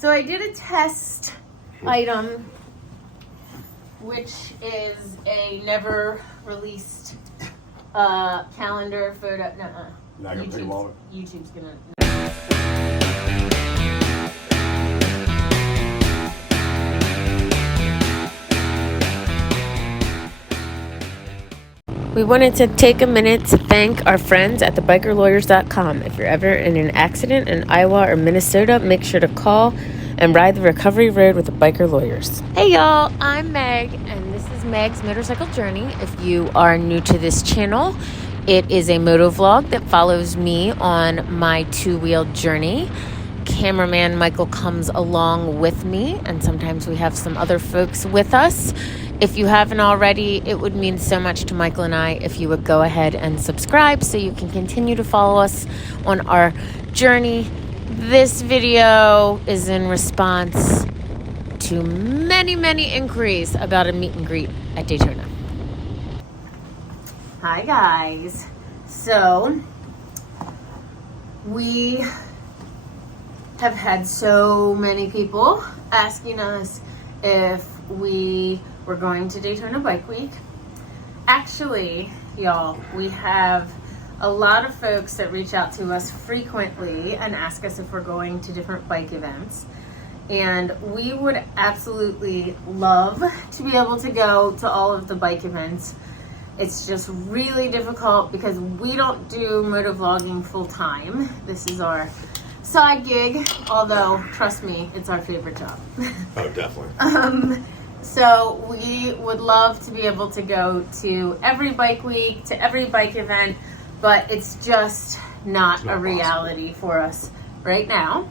So I did a test item, which is a never released calendar photo. Not gonna pretty long. YouTube's gonna. We wanted to take a minute to thank our friends at thebikerlawyers.com. If you're ever in an accident in Iowa or Minnesota, make sure to call and ride the recovery road with the Biker Lawyers. Hey y'all, I'm Meg, and this is Meg's Motorcycle Journey. If you are new to this channel, it is a moto vlog that follows me on my two-wheeled journey. Cameraman Michael comes along with me, and sometimes we have some other folks with us. If you haven't already, it would mean so much to Michael and I if you would go ahead and subscribe so you can continue to follow us on our journey. This video is in response to many inquiries about a meet and greet at Daytona. Hi guys. So we have had so many people asking us if we were going to Daytona Bike Week. Actually, y'all, we have a lot of folks that reach out to us frequently and ask us if we're going to different bike events. And we would absolutely love to be able to go to all of the bike events. It's just really difficult because we don't do motovlogging full time. This is our side gig, although trust me, it's our favorite job. Oh, definitely. So we would love to be able to go to every bike week, to every bike event, but it's just not a reality for us right now.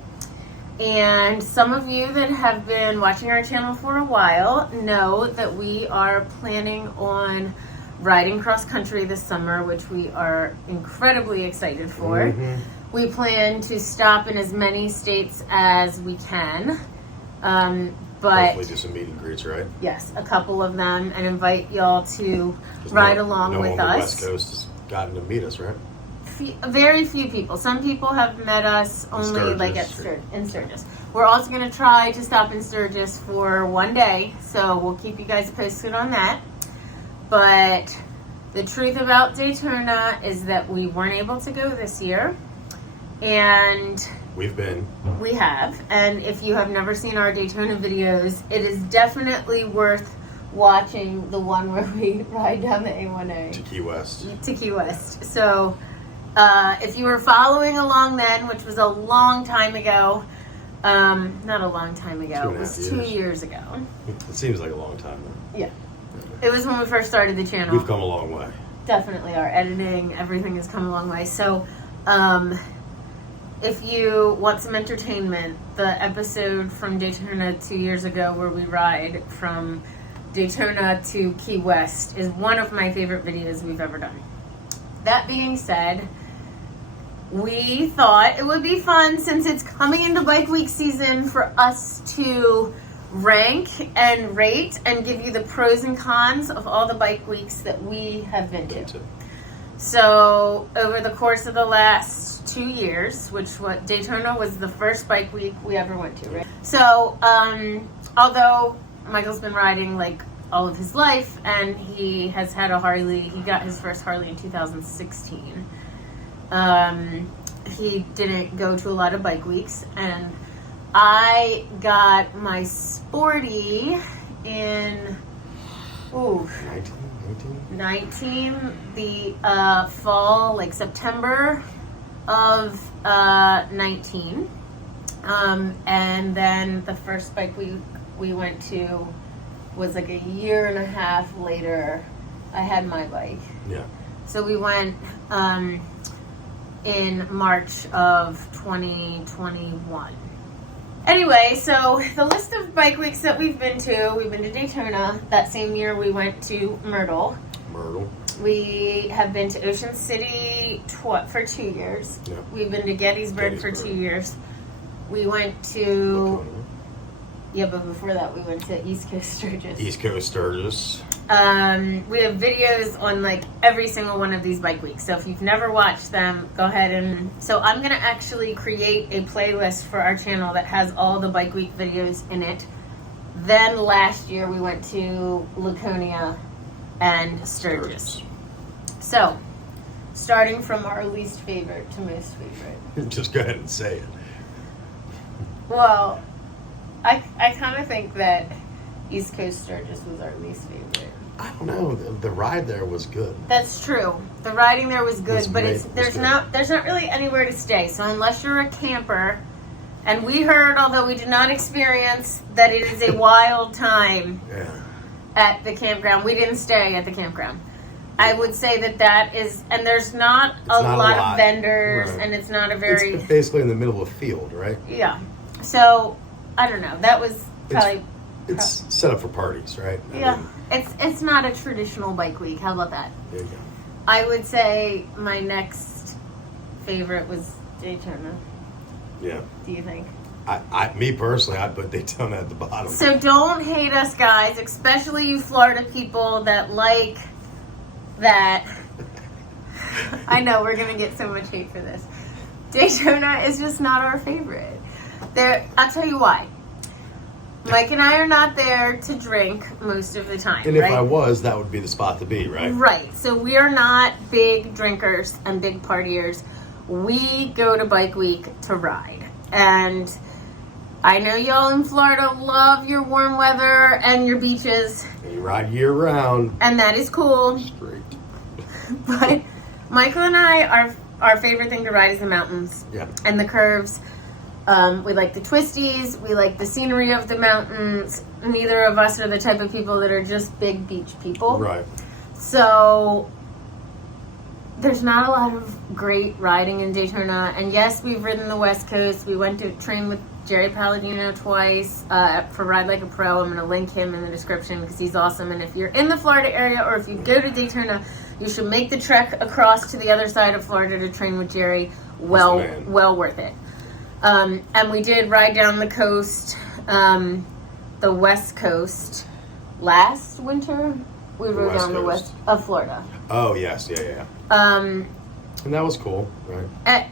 And some of you that have been watching our channel for a while know that we are planning on riding cross country this summer, which we are incredibly excited for. Mm-hmm. We plan to stop in as many states as we can. But hopefully do some meet and greets, right? Yes, a couple of them, and invite y'all to ride along with us. No one on the West Coast has gotten to meet us, right? Very few people. Some people have met us only in Sturgis. We're also going to try to stop in Sturgis for one day, so we'll keep you guys posted on that. But the truth about Daytona is that we weren't able to go this year, and we have, and if you have never seen our Daytona videos, it is definitely worth watching the one where we ride down the A1A. To Key West. So, if you were following along then, which was a long time ago, not a long time ago, it was 2 years ago. It seems like a long time though. Yeah. It was when we first started the channel. We've come a long way. Definitely. Our editing, everything has come a long way. So, if you want some entertainment, the episode from Daytona 2 years ago where we ride from Daytona to Key West is one of my favorite videos we've ever done. That being said, we thought it would be fun, since it's coming into bike week season, for us to rank and rate and give you the pros and cons of all the bike weeks that we have been to. So over the course of the last 2 years, Daytona was the first bike week we ever went to, right? So although Michael's been riding like all of his life, and he has had a Harley, he got his first Harley in 2016. He didn't go to a lot of bike weeks, and I got my Sporty in 19, the fall, like September of 19. And then the first bike we went to was like a year and a half later. I had my bike. Yeah. So we went in March of 2021. Anyway, so the list of bike weeks that we've been to Daytona. That same year we went to Myrtle. We have been to Ocean City for 2 years. Yeah. We've been to Gettysburg for 2 years. We went to Yeah, but before that, we went to East Coast Sturgis. East Coast Sturgis. We have videos on like every single one of these bike weeks. So if you've never watched them, go ahead and... So I'm going to actually create a playlist for our channel that has all the bike week videos in it. Then last year we went to Laconia and Sturgis. So, starting from our least favorite to most favorite. Just go ahead and say it. Well, I kind of think that East Coast Sturgis was our least favorite. I don't know. The ride there was good. That's true. The riding there was good, but there's not really anywhere to stay. So unless you're a camper, and we heard, although we did not experience, that it is a wild time at the campground. We didn't stay at the campground. I would say that is, and there's not a lot of vendors, and it's not a very... It's basically in the middle of a field, right? Yeah. So, I don't know. That was probably... It's set up for parties, right? Yeah. It's not a traditional bike week. How about that? There you go. I would say my next favorite was Daytona. Yeah. Do you think? Me personally, I'd put Daytona at the bottom. So don't hate us, guys, especially you Florida people that like that. I know we're going to get so much hate for this. Daytona is just not our favorite. I'll tell you why. Mike and I are not there to drink most of the time, and if I was, that would be the spot to be, right? Right. So we are not big drinkers and big partiers. We go to Bike Week to ride. And I know y'all in Florida love your warm weather and your beaches. And you ride year round. And that is cool. Great. But Michael and I, our favorite thing to ride is the mountains. Yeah. And the curves. We like the twisties. We like the scenery of the mountains. Neither of us are the type of people that are just big beach people. Right. So there's not a lot of great riding in Daytona. And yes, we've ridden the West Coast. We went to train with Jerry Palladino twice for Ride Like a Pro. I'm going to link him in the description because he's awesome. And if you're in the Florida area or if you go to Daytona, you should make the trek across to the other side of Florida to train with Jerry. Well worth it. And we did ride down the coast, the West Coast, last winter. We rode down the west of Florida. Oh, yes. Yeah. And that was cool, right?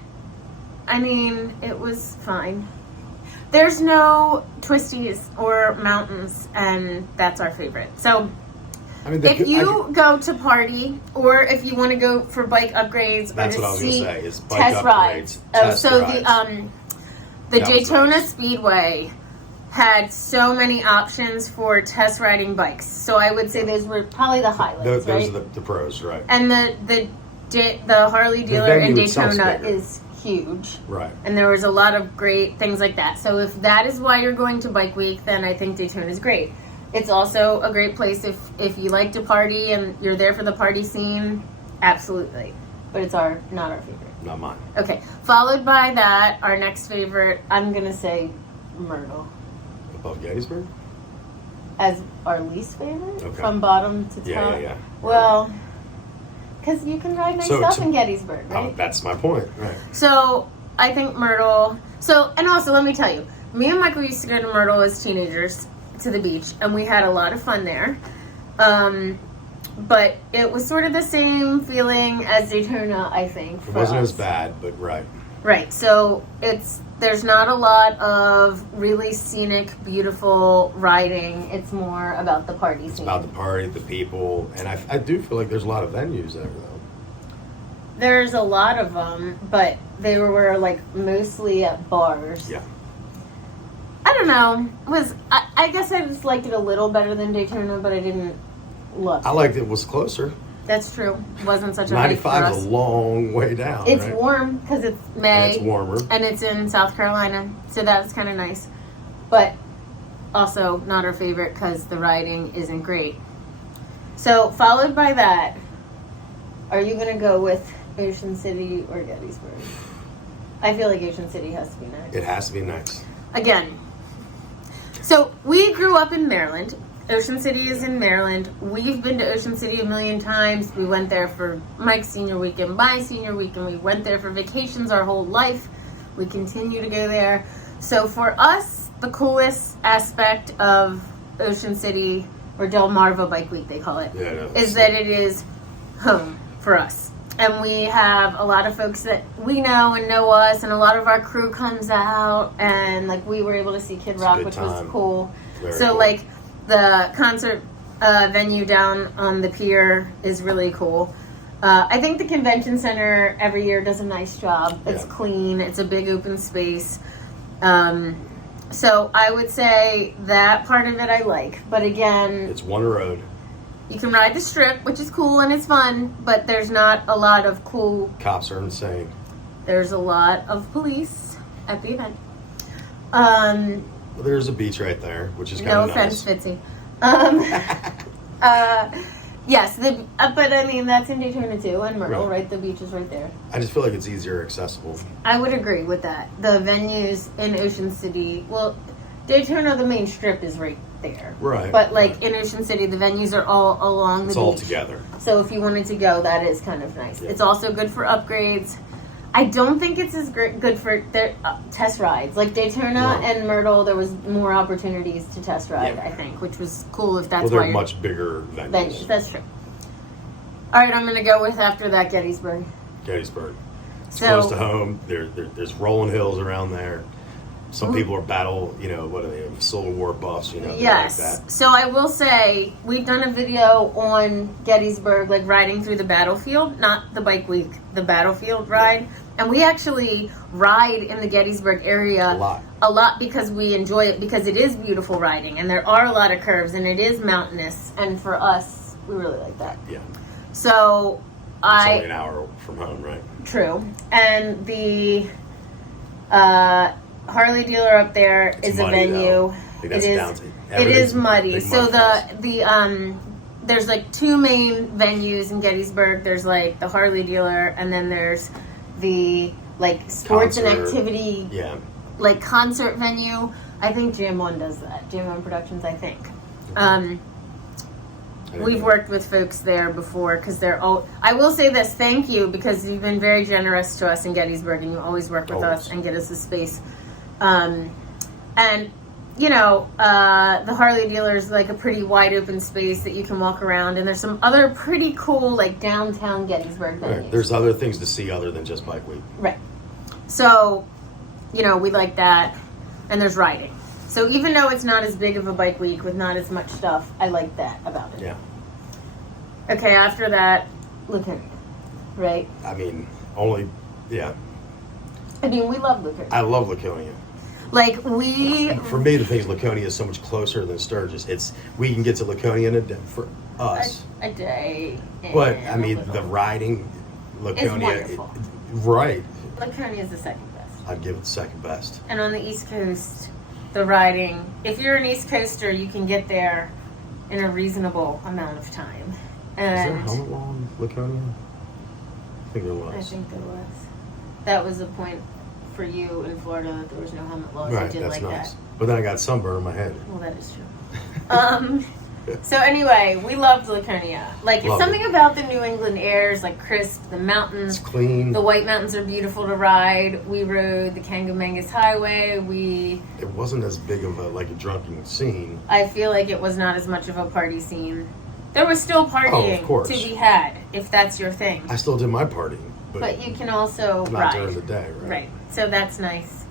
I mean, it was fine. There's no twisties or mountains, and that's our favorite. So, I mean, if you go to party, or if you want to go for bike upgrades, that's or what I was to see gonna say, is bike test upgrades, rides. The Daytona Speedway had so many options for test riding bikes. So I would say those were probably the highlights, those right? are the pros, right? And the Harley dealer in Daytona is huge. Right. And there was a lot of great things like that. So if that is why you're going to Bike Week, then I think Daytona is great. It's also a great place if you like to party and you're there for the party scene, absolutely. But it's not our favorite. Not mine. Okay. Followed by that, our next favorite, I'm going to say Myrtle. Above Gettysburg? As our least favorite? Okay. From bottom to top? Yeah. Well, because you can ride nice stuff in Gettysburg, right? Oh, that's my point, right. So, I think Myrtle... So, and also, let me tell you, me and Michael used to go to Myrtle as teenagers to the beach, and we had a lot of fun there. But it was sort of the same feeling as Daytona, I think. It wasn't as bad, but right. Right. So there's not a lot of really scenic, beautiful riding. It's more about the party scene. It's about the party, the people, and I do feel like there's a lot of venues there, though. There's a lot of them, but they were like mostly at bars. Yeah. I don't know. I guess I just liked it a little better than Daytona, but I didn't love it. I liked it was closer. That's true. It wasn't such a hike for us. 95 is a long way down. It's warm because it's May. And it's warmer. And it's in South Carolina, so that's kind of nice. But also not our favorite because the riding isn't great. So followed by that, are you going to go with Ocean City or Gettysburg? I feel like Ocean City has to be nice. It has to be nice. Again, so we grew up in Maryland. Ocean City is in Maryland. We've been to Ocean City a million times. We went there for Mike's senior weekend, my senior weekend. We went there for vacations our whole life. We continue to go there. So for us, the coolest aspect of Ocean City, or Delmarva Bike Week, they call it, is that it is home for us. And we have a lot of folks that we know and know us, and a lot of our crew comes out, and like we were able to see Kid Rock, which was cool. So cool. Like the concert venue down on the pier is really cool. I think the convention center every year does a nice job. It's clean. It's a big open space. So I would say that part of it I like. But again, it's one road. You can ride the strip, which is cool and it's fun, but there's not a lot of cool... Cops are insane. There's a lot of police at the event. Well, there's a beach right there, which is kind of nice. No offense, Fitzy. Yes, but I mean, that's in Daytona too, and Myrtle, right? The beach is right there. I just feel like it's easier accessible. I would agree with that. The venues in Ocean City, well, Daytona, the main strip is right there. Right. But like in Ocean City, the venues are all along the beach. It's all together. So if you wanted to go, that is kind of nice. Yeah. It's also good for upgrades. I don't think it's as good for test rides. Like Daytona and Myrtle, there was more opportunities to test ride, I think, which was cool if that's why. Well, they're much bigger venues. That's true. All right, I'm going to go with after that Gettysburg. Gettysburg. It's close to home. There's rolling hills around there. Some people are what are they, Civil War buffs, Yes. Like that. So I will say, we've done a video on Gettysburg, like riding through the battlefield, not the bike week, the battlefield ride. Yeah. And we actually ride in the Gettysburg area a lot because we enjoy it, because it is beautiful riding and there are a lot of curves and it is mountainous. And for us, we really like that. Yeah. So it's only an hour from home, right? True. And the Harley dealer up there is a venue. It is muddy. So there's like two main venues in Gettysburg. There's like the Harley dealer, and then there's the like sports and activity, like concert venue. I think Jam One does that. Jam One Productions, I think. We've worked with folks there before because they're all. I will say this: thank you, because you've been very generous to us in Gettysburg, and you always work with us and get us a space. And the Harley dealer is like a pretty wide open space that you can walk around, and there's some other pretty cool like downtown Gettysburg venues. Right. There's other things to see other than just bike week. Right. So, we like that, and there's riding. So even though it's not as big of a bike week with not as much stuff, I like that about it. Yeah. Okay, after that, Laconia, right? I mean, we love Laconia. I love Laconia. Like for me, the thing is, Laconia is so much closer than Sturgis. We can get to Laconia in a day, for us. A day. But I mean, the riding, Laconia, right? Laconia is the second best. I'd give it the second best. And on the East Coast, the riding, if you're an East Coaster, you can get there in a reasonable amount of time. And is there a helmet law in Laconia? I think there was. I think there was. That was a point for you in Florida that there was no helmet laws. Right, I did that's like nice. that. But then I got sunburn on my head. Well, that is true. So anyway, we loved Laconia. Like, it's something about the New England air is like crisp, the mountains. It's clean. The White Mountains are beautiful to ride. We rode the Kangamangas Highway. It wasn't as big of a drunken scene. I feel like it was not as much of a party scene. There was still partying to be had, if that's your thing. I still did my partying. But you can also not ride. During the day, right? Right. So that's nice.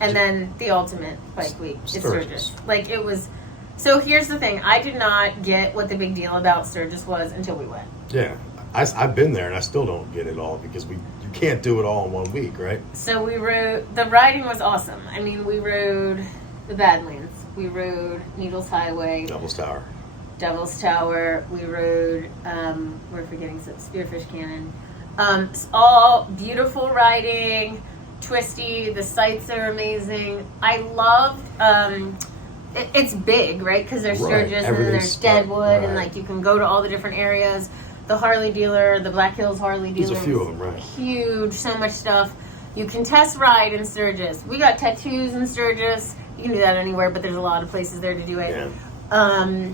And then the ultimate bike week is Sturgis. Like, it was... So here's the thing. I did not get what the big deal about Sturgis was until we went. Yeah. I've been there, and I still don't get it all, because you can't do it all in 1 week, right? So we rode... The riding was awesome. I mean, we rode the Badlands. We rode Needles Highway. Devil's Tower. We rode... we're forgetting some Spearfish Canyon. It's all beautiful riding, twisty. The sights are amazing. I loved. It's big, right? Because there's Sturgis and then there's Deadwood, and like you can go to all the different areas. The Harley dealer, the Black Hills Harley dealer. There's a few of them, right? Huge, so much stuff. You can test ride in Sturgis. We got tattoos in Sturgis. You can do that anywhere, but there's a lot of places there to do it. Yeah.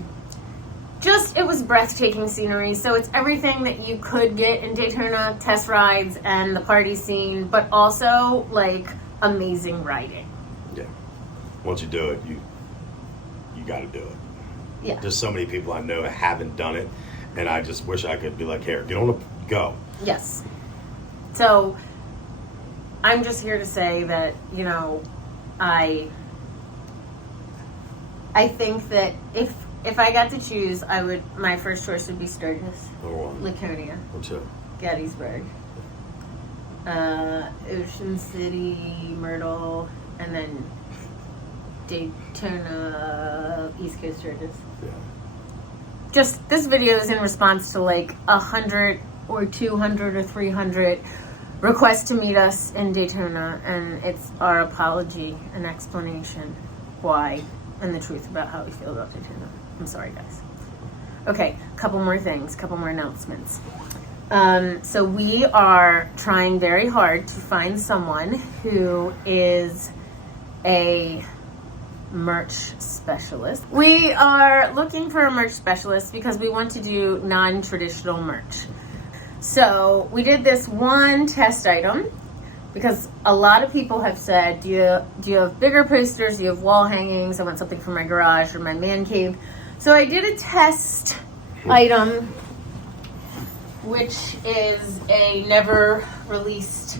It was breathtaking scenery. So it's everything that you could get in Daytona, test rides and the party scene, but also like amazing riding. Yeah. once you do it, you got to do it. Yeah. There's so many people I know that haven't done it, and I just wish I could be like, here, get on the go. Yes. So I'm just here to say that, you know, I think that if I got to choose, my first choice would be Sturgis, Number one. Laconia, What's up? Gettysburg, Ocean City, Myrtle, and then Daytona, East Coast Sturgis. Yeah. Just this video is in response to like 100 or 200 or 300 requests to meet us in Daytona, and it's our apology and explanation why and the truth about how we feel about Daytona. I'm sorry, guys. Okay, couple more things, couple more announcements. So we are trying very hard to find someone who is a merch specialist. We are looking for a merch specialist because we want to do non-traditional merch. So we did this one test item because a lot of people have said, do you have bigger posters? Do you have wall hangings? I want something for my garage or my man cave. So I did a test item, which is a never released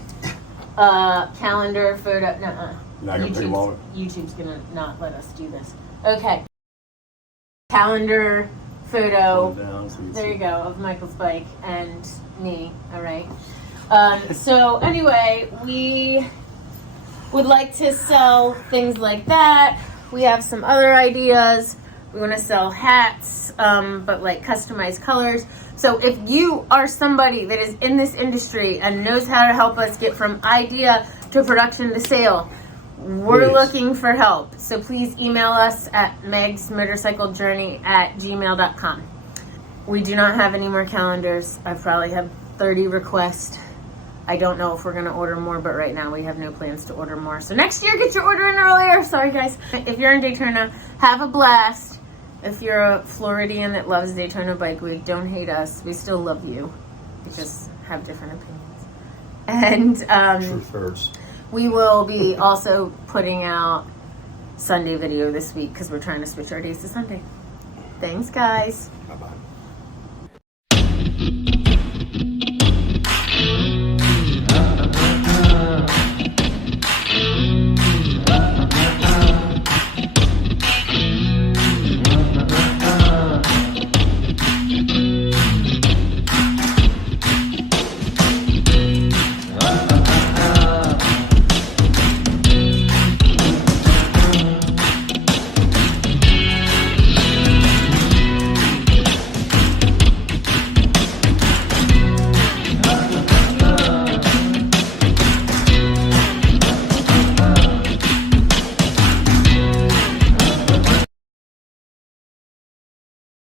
calendar photo. YouTube's gonna not let us do this. Okay. Calendar photo. There you go, of Michael's bike and me. All right. So anyway, we would like to sell things like that. We have some other ideas. We want to sell hats, but like customized colors. So if you are somebody that is in this industry and knows how to help us get from idea to production to sale, we're looking for help. So please email us at megsmotorcyclejourney@gmail.com. We do not have any more calendars. I probably have 30 requests. I don't know if we're going to order more, but right now we have no plans to order more. So next year, get your order in earlier. Sorry, guys. If you're in Daytona, have a blast. If you're a Floridian that loves Daytona Bike Week, don't hate us. We still love you. We just have different opinions. And Truth hurts. we will be also putting out Sunday video this week because we're trying to switch our days to Sunday. Thanks, guys. Bye-bye.